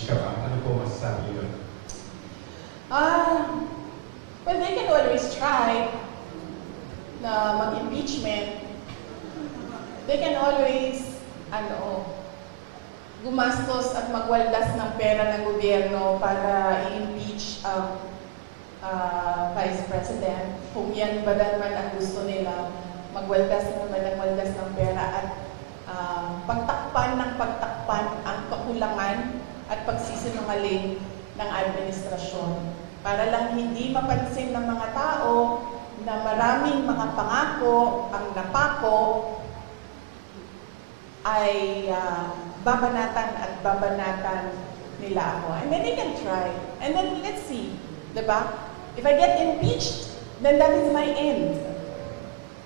ma-impeach ka ba? Ano po masasabi yun? Well, they can always try na mag-impeachment. They can always, gumastos at magwaldas ng pera ng gobyerno para i-impeach ang Vice President. Kung yan ba naman ang gusto nila, magwaldas naman ng waldas ng pera at pagtakpan ang kakulangan at pagsisinungaling ng administrasyon. Para lang hindi mapansin ng mga tao na maraming mga pangako ang napako ay babanatan at babanatan nila ako. And then they can try. And then let's see, diba? If I get impeached, then that is my end.